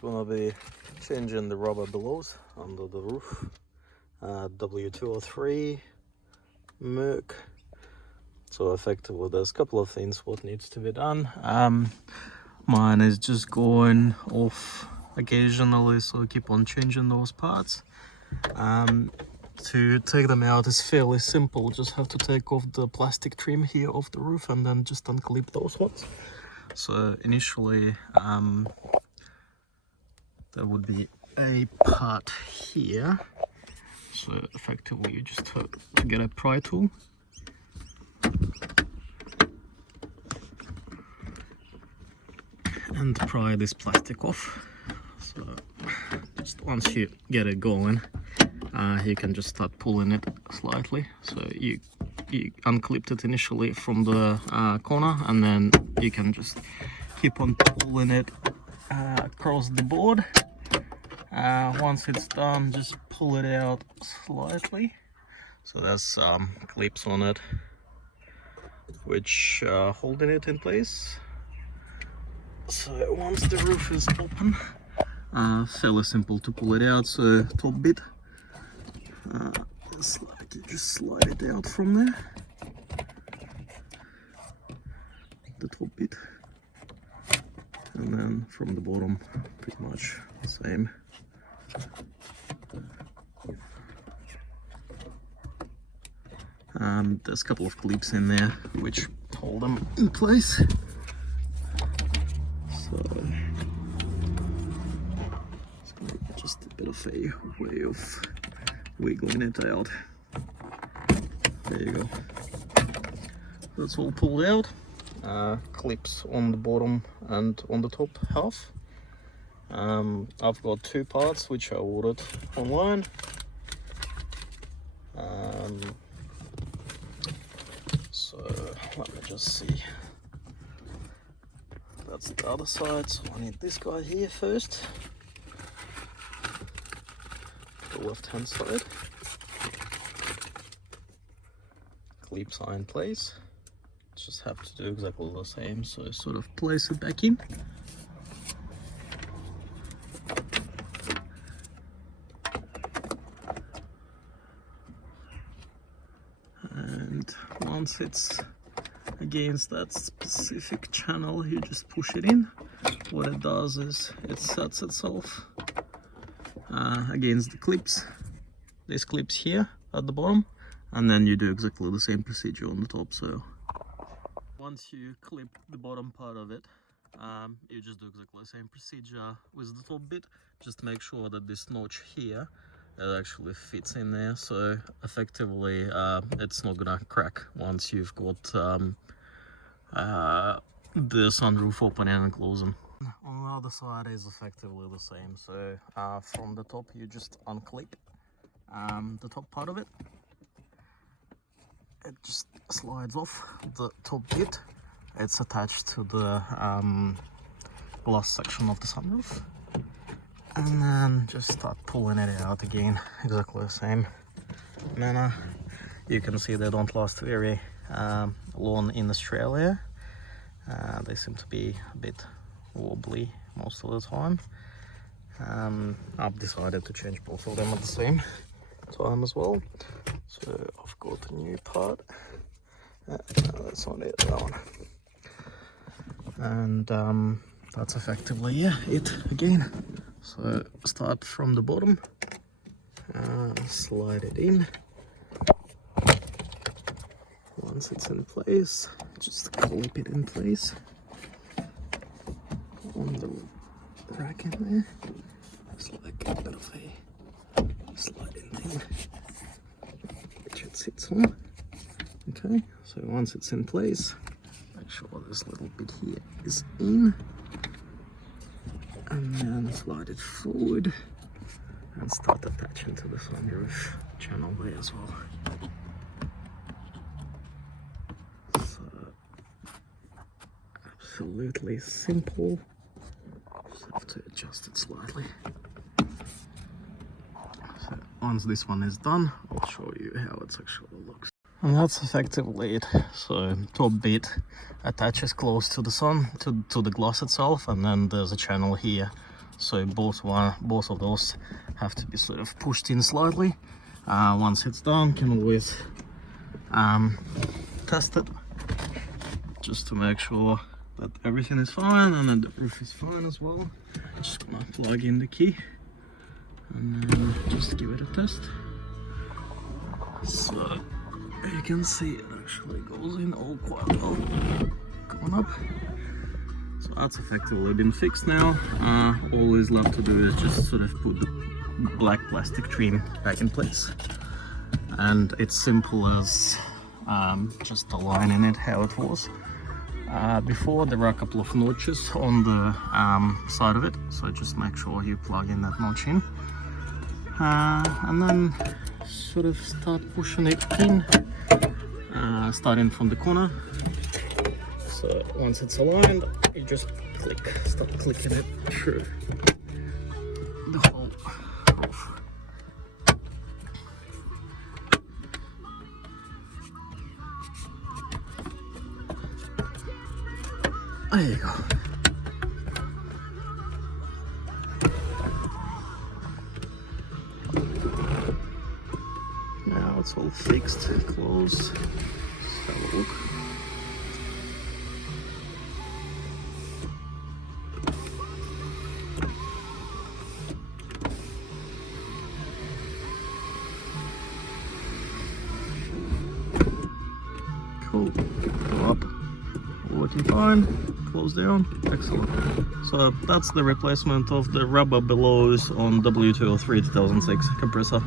gonna be changing the rubber bellows under the roof. W203 Merc. So effectively there's a couple of things what needs to be done. Mine is just going off occasionally, so keep on changing those parts. To take them out is fairly simple. Just have to take off the plastic trim here off the roof and then just unclip those ones. So initially there would be a part here, so effectively you just have to get a pry tool and pry this plastic off. So just once you get it going, you can just start pulling it slightly. So you unclipped it initially from the corner, and then you can just keep on pulling it across the board. Once it's done, just pull it out slightly. So there's clips on it which are holding it in place. So once the roof is open, fairly simple to pull it out. So top bit, it's like you just slide it out from there, the top bit, and then from the bottom pretty much the same. There's a couple of clips in there which hold them in place. So it's gonna be just a bit of a way of wiggling it out. There you go. That's all pulled out. Clips on the bottom and on the top half. I've got two parts which I ordered online. So let me just see. That's the other side, so I need this guy here first. The left hand side. Clips are in place. Just have to do exactly the same, so sort of place it back in. And once it's against that specific channel, you just push it in. What it does is it sets itself against the clips, these clips here at the bottom, and then you do exactly the same procedure on the top. So once you clip the bottom part of it, you just do exactly the same procedure with the top bit. Just make sure that this notch here, it actually fits in there, so effectively it's not gonna crack once you've got the sunroof opening and closing. On the other side is effectively the same. So from the top you just unclip the top part of it. It just slides off the top bit. It's attached to the glass section of the sunroof, and then just start pulling it out again, exactly the same manner. You can see they don't last very long in Australia. They seem to be a bit wobbly most of the time. I've decided to change both of them at the same time as well. So I've got a new part. No, that's not it, that one. And that's effectively it again. So start from the bottom, slide it in. Once it's in place, just clip it in place on the rack in there. It's like a bit of a sliding thing which it sits on. Okay, so once it's in place, make sure this little bit here is in, and then slide it forward and start attaching to the sunroof channel there as well. So absolutely simple, just have to adjust it slightly. So once this one is done, I'll show you how it actually looks. And that's effectively it. So top bit attaches close to the sun, to the glass itself, and then there's a channel here. so both of those have to be sort of pushed in slightly. Once it's done, can always test it just to make sure that everything is fine and then the roof is fine as well. Just gonna plug in the key and then just give it a test. So you can see it actually goes in all quite well, going up. So that's effectively been fixed now. All is left to do is just sort of put the black plastic trim back in place, and it's simple as just aligning it how it was before. There are a couple of notches on the side of it, so just make sure you plug in that notch in, and then sort of start pushing it in, starting from the corner. So once it's aligned, you just start clicking it through the whole roof. There you go. Now it's all fixed, closed. Let's have a look. Cool. Go up. Looking fine. Close down. Excellent. So that's the replacement of the rubber bellows on W203 2006 compressor.